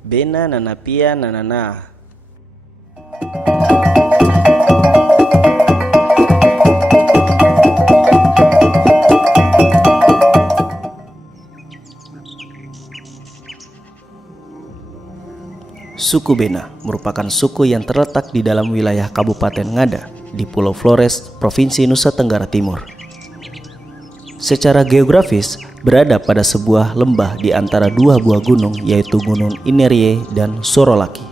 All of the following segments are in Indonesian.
Bena nanapia nanana. Suku Bena merupakan suku yang terletak di dalam wilayah Kabupaten Ngada di Pulau Flores, Provinsi Nusa Tenggara Timur. Secara geografis, berada pada sebuah lembah di antara dua buah gunung, yaitu Gunung Inerie dan Sorolaki.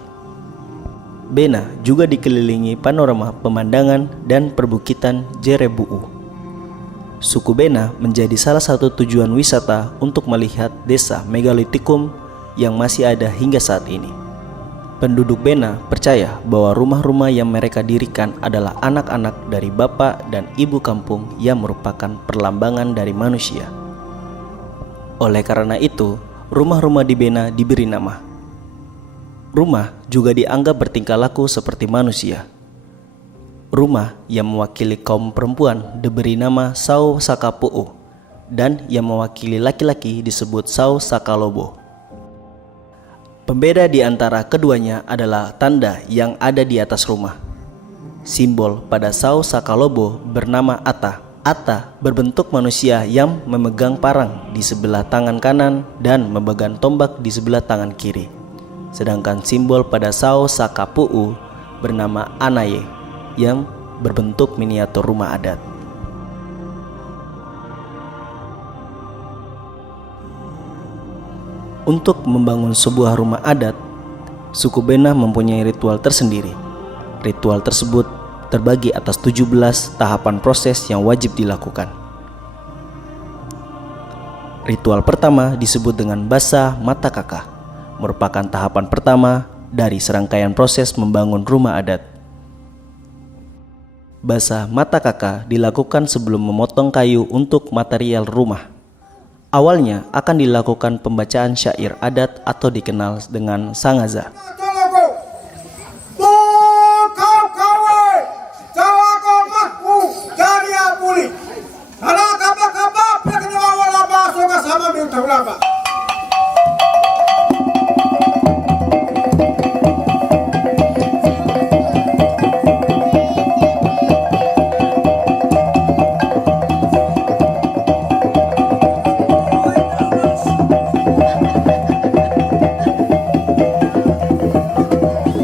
Bena juga dikelilingi panorama pemandangan dan perbukitan Jerebuu. Suku Bena menjadi salah satu tujuan wisata untuk melihat desa megalitikum yang masih ada hingga saat ini. Penduduk Bena percaya bahwa rumah-rumah yang mereka dirikan adalah anak-anak dari bapak dan ibu kampung yang merupakan perlambangan dari manusia. Oleh karena itu, rumah-rumah di Bena diberi nama. Rumah juga dianggap bertingkah laku seperti manusia. Rumah yang mewakili kaum perempuan diberi nama Sau Sakapuu, dan yang mewakili laki-laki disebut Sau Sakalobo. Pembeda di antara keduanya adalah tanda yang ada di atas rumah. Simbol pada Sau Sakalobo bernama Ata. Ata berbentuk manusia yang memegang parang di sebelah tangan kanan dan memegang tombak di sebelah tangan kiri. Sedangkan simbol pada Sau Sakapuu bernama Anaye yang berbentuk miniatur rumah adat. Untuk membangun sebuah rumah adat, suku Bena mempunyai ritual tersendiri. Ritual tersebut terbagi atas 17 tahapan proses yang wajib dilakukan. Ritual pertama disebut dengan Basa Mata Kaka, merupakan tahapan pertama dari serangkaian proses membangun rumah adat. Basa Mata Kaka dilakukan sebelum memotong kayu untuk material rumah. Awalnya akan dilakukan pembacaan syair adat atau dikenal dengan sangaza.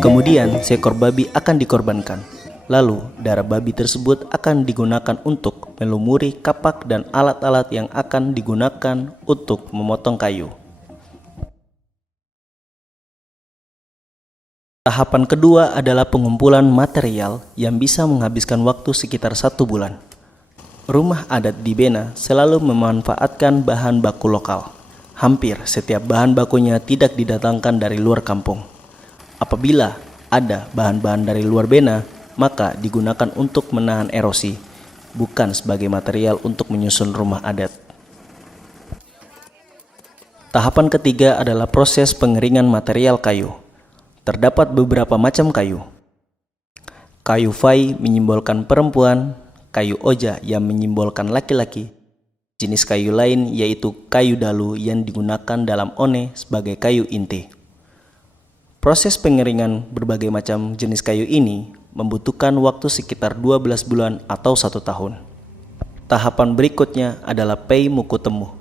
Kemudian seekor babi akan dikorbankan. Lalu darah babi tersebut akan digunakan untuk melumuri kapak dan alat-alat yang akan digunakan untuk memotong kayu. Tahapan kedua adalah pengumpulan material yang bisa menghabiskan waktu sekitar 1 bulan. Rumah adat di Bena selalu memanfaatkan bahan baku lokal. Hampir setiap bahan bakunya tidak didatangkan dari luar kampung. Apabila ada bahan-bahan dari luar Bena, maka digunakan untuk menahan erosi, bukan sebagai material untuk menyusun rumah adat. Tahapan ketiga adalah proses pengeringan material kayu. Terdapat beberapa macam kayu. Kayu fai menyimbolkan perempuan, kayu oja yang menyimbolkan laki-laki. Jenis kayu lain yaitu kayu dalu yang digunakan dalam one sebagai kayu inti. Proses pengeringan berbagai macam jenis kayu ini membutuhkan waktu sekitar 12 bulan atau 1 tahun. Tahapan berikutnya adalah Pei Mukutemu.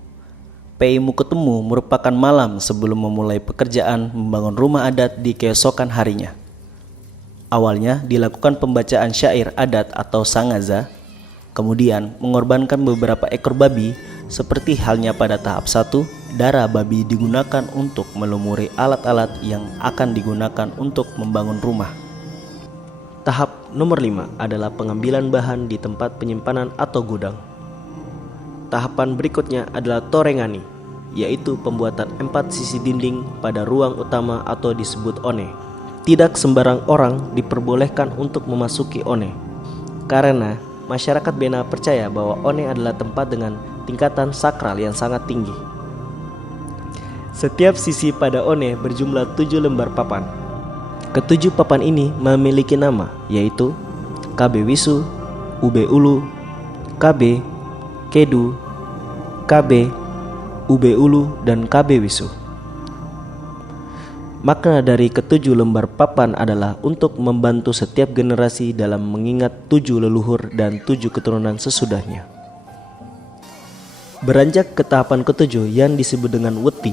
Pei Mukutemu merupakan malam sebelum memulai pekerjaan membangun rumah adat di keesokan harinya. Awalnya dilakukan pembacaan syair adat atau sangaza, kemudian mengorbankan beberapa ekor babi. Seperti halnya pada tahap 1, darah babi digunakan untuk melumuri alat-alat yang akan digunakan untuk membangun rumah. Tahap nomor 5 adalah pengambilan bahan di tempat penyimpanan atau gudang. Tahapan berikutnya adalah torengani, yaitu pembuatan 4 sisi dinding pada ruang utama atau disebut one. Tidak sembarang orang diperbolehkan untuk memasuki one, karena masyarakat Bena percaya bahwa one adalah tempat dengan tingkatan sakral yang sangat tinggi. Setiap sisi pada one berjumlah 7 lembar papan. Ketujuh papan ini memiliki nama, yaitu KB Wisu, UB Ulu, KB, Kedu, KB, UB Ulu, dan KB Wisu. Makna dari ketujuh lembar papan adalah untuk membantu setiap generasi dalam mengingat 7 leluhur dan 7 keturunan sesudahnya. Beranjak ke tahapan ketujuh yang disebut dengan weti.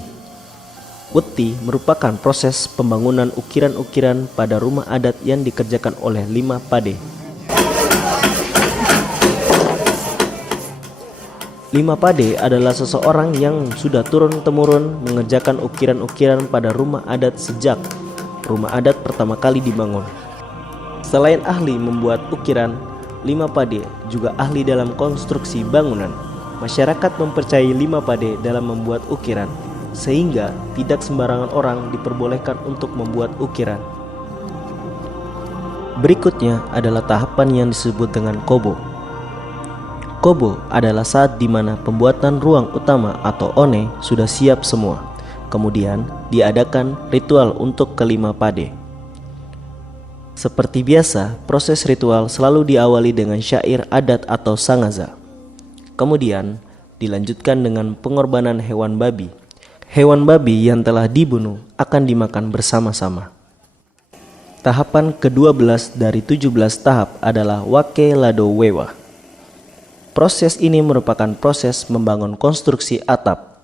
Weti merupakan proses pembangunan ukiran-ukiran pada rumah adat yang dikerjakan oleh 5 pade. 5 pade adalah seseorang yang sudah turun-temurun mengerjakan ukiran-ukiran pada rumah adat sejak rumah adat pertama kali dibangun. Selain ahli membuat ukiran, 5 pade juga ahli dalam konstruksi bangunan. Masyarakat mempercayai 5 pade dalam membuat ukiran, sehingga tidak sembarangan orang diperbolehkan untuk membuat ukiran. Berikutnya adalah tahapan yang disebut dengan kobo. Kobo adalah saat di mana pembuatan ruang utama atau one sudah siap semua. Kemudian diadakan ritual untuk kelima pade. Seperti biasa, proses ritual selalu diawali dengan syair adat atau sangaza. Kemudian dilanjutkan dengan pengorbanan hewan babi. Hewan babi yang telah dibunuh akan dimakan bersama-sama. Tahapan ke-12 dari 17 tahap adalah wake lado wewa. Proses ini merupakan proses membangun konstruksi atap.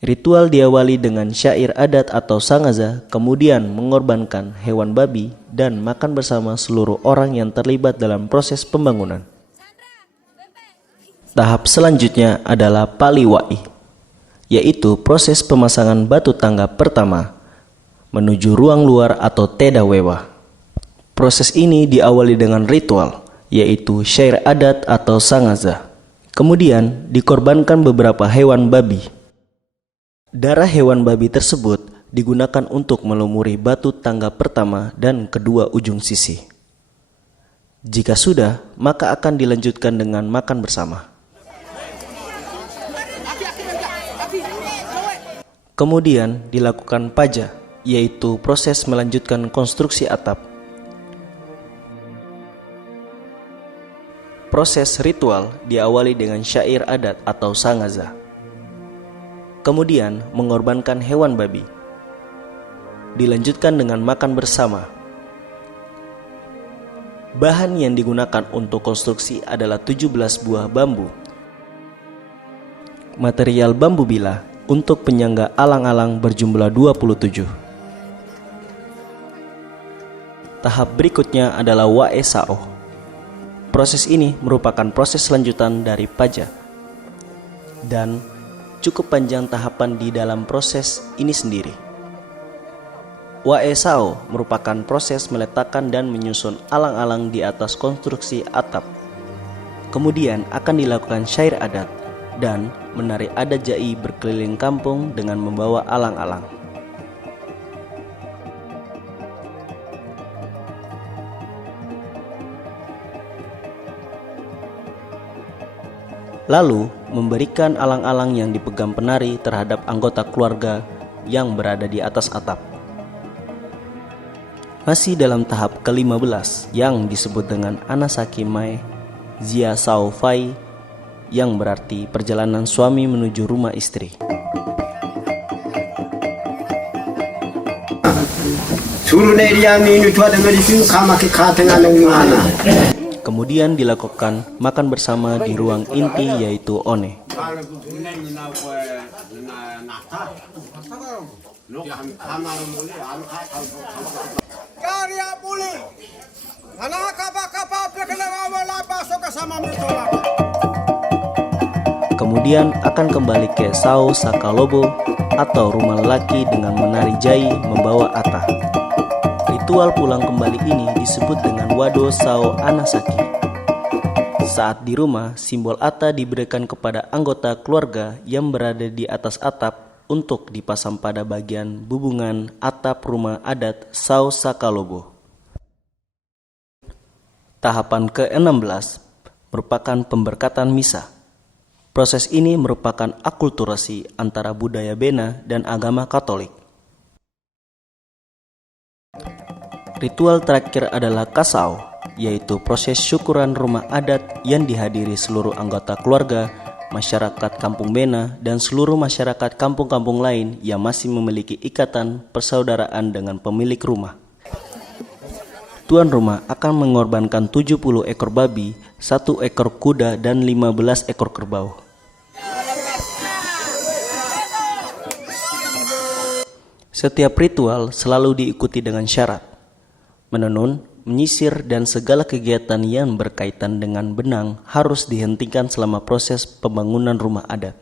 Ritual diawali dengan syair adat atau sangaza, kemudian mengorbankan hewan babi dan makan bersama seluruh orang yang terlibat dalam proses pembangunan. Tahap selanjutnya adalah paliwai, yaitu proses pemasangan batu tangga pertama menuju ruang luar atau teda wewa. Proses ini diawali dengan ritual, yaitu syair adat atau sangaza. Kemudian dikorbankan beberapa hewan babi. Darah hewan babi tersebut digunakan untuk melumuri batu tangga pertama dan kedua ujung sisi. Jika sudah, maka akan dilanjutkan dengan makan bersama. Kemudian dilakukan paja, yaitu proses melanjutkan konstruksi atap. Proses ritual diawali dengan syair adat atau sangaza. Kemudian mengorbankan hewan babi. Dilanjutkan dengan makan bersama. Bahan yang digunakan untuk konstruksi adalah 17 buah bambu. Material bambu bilah untuk penyangga alang-alang berjumlah 27. Tahap berikutnya adalah wae sao. Proses ini merupakan proses lanjutan dari paja dan cukup panjang tahapan di dalam proses ini sendiri. Wae sao merupakan proses meletakkan dan menyusun alang-alang di atas konstruksi atap. Kemudian akan dilakukan syair adat dan menari adat jai berkeliling kampung dengan membawa alang-alang. Lalu memberikan alang-alang yang dipegang penari terhadap anggota keluarga yang berada di atas atap. Masih dalam tahap ke-15 yang disebut dengan Anasaki Mae Zia Sao Fai, yang berarti perjalanan suami menuju rumah istri. Kemudian dilakukan makan bersama di ruang inti, yaitu one. Kemudian akan kembali ke Sao Sakalobo atau rumah lelaki dengan menari jai membawa ata. Ritual pulang kembali ini disebut dengan Wado Sao Anasaki. Saat di rumah, simbol ata diberikan kepada anggota keluarga yang berada di atas atap untuk dipasang pada bagian bubungan atap rumah adat Sao Sakalobo. Tahapan ke-16 merupakan pemberkatan misa. Proses ini merupakan akulturasi antara budaya Bena dan agama Katolik. Ritual terakhir adalah kasau, yaitu proses syukuran rumah adat yang dihadiri seluruh anggota keluarga masyarakat Kampung Bena, dan seluruh masyarakat kampung-kampung lain yang masih memiliki ikatan persaudaraan dengan pemilik rumah. Tuan rumah akan mengorbankan 70 ekor babi, 1 ekor kuda, dan 15 ekor kerbau. Setiap ritual selalu diikuti dengan syarat. Menenun, menyisir, dan segala kegiatan yang berkaitan dengan benang harus dihentikan selama proses pembangunan rumah adat.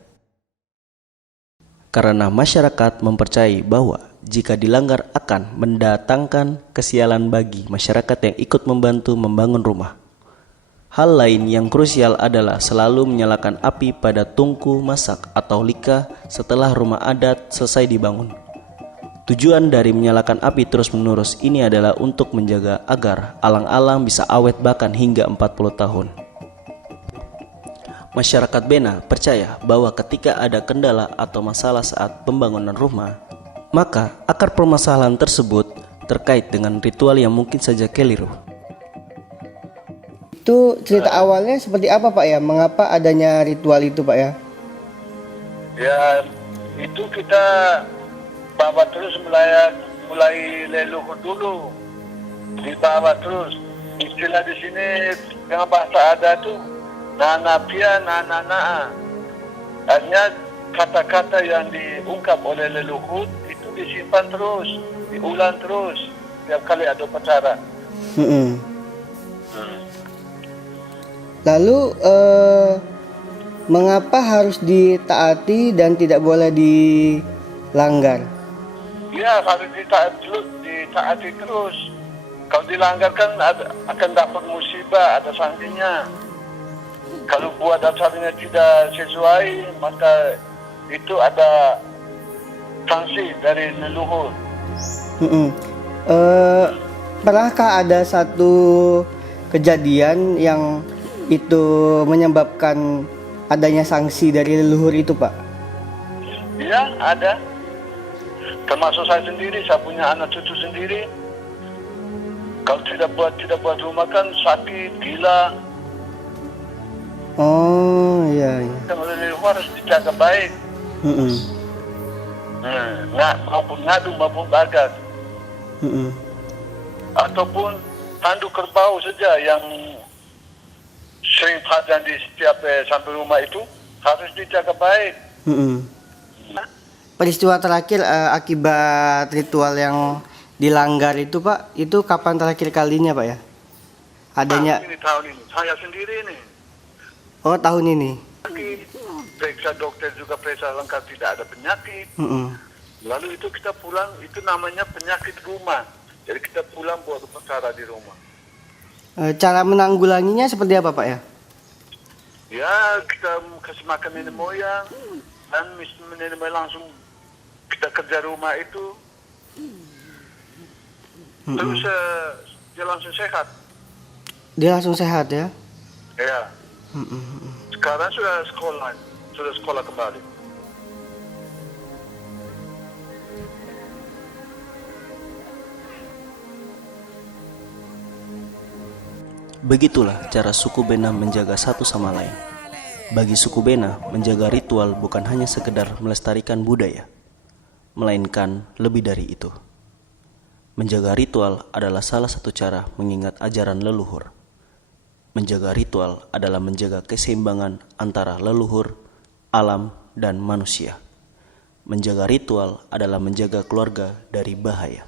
Karena masyarakat mempercayai bahwa jika dilanggar akan mendatangkan kesialan bagi masyarakat yang ikut membantu membangun rumah. Hal lain yang krusial adalah selalu menyalakan api pada tungku masak atau lika setelah rumah adat selesai dibangun. Tujuan dari menyalakan api terus-menerus ini adalah untuk menjaga agar alang-alang bisa awet bahkan hingga 40 tahun. Masyarakat Bena percaya bahwa ketika ada kendala atau masalah saat pembangunan rumah, maka akar permasalahan tersebut terkait dengan ritual yang mungkin saja keliru. Itu cerita awalnya seperti apa Pak ya? Mengapa adanya ritual itu Pak ya? Ya, itu kita bawa terus mulai leluhur dulu. Dibawa terus. Istilah di sini dengan bahasa ada tuh nana pia nana naa. Artinya kata-kata yang diungkap oleh leluhur itu disimpan terus, diulang terus setiap kali ada upacara. Lalu mengapa harus ditaati dan tidak boleh dilanggar? Ya, harus ditaati terus. Kalau dilanggar kan akan dapat musibah, ada sanksinya. Kalau buat acaranya tidak sesuai, maka itu ada sanksi dari leluhur. Pernahkah ada satu kejadian yang itu menyebabkan adanya sanksi dari leluhur itu Pak? Ya, ada. Termasuk saya sendiri, saya punya anak cucu sendiri. Kalau tidak buat rumah kan sakit, gila. Oh iya. Kalau leluhur harus dijaga baik. Maupun ngadu maupun bagas. Ataupun tanduk kerbau saja yang sering terjadi di setiap sampai rumah itu harus dijaga baik. Peristiwa terakhir akibat ritual yang dilanggar itu Pak, itu kapan terakhir kalinya Pak ya? Adanya tahun ini, saya sendiri nih. Oh tahun ini. Periksa dokter juga periksa lengkap tidak ada penyakit. Lalu itu kita pulang, itu namanya penyakit rumah. Jadi kita pulang buat upacara di rumah. Cara menanggulanginya seperti apa Pak ya? Ya kita kasih makan nenek moyang dan nenek moyang langsung kita kerja rumah itu. Terus dia langsung sehat. Dia langsung sehat ya? Ya. Sekarang sudah sekolah kembali. Begitulah cara suku Bena menjaga satu sama lain. Bagi suku Bena, menjaga ritual bukan hanya sekedar melestarikan budaya, melainkan lebih dari itu. Menjaga ritual adalah salah satu cara mengingat ajaran leluhur. Menjaga ritual adalah menjaga keseimbangan antara leluhur, alam, dan manusia. Menjaga ritual adalah menjaga keluarga dari bahaya.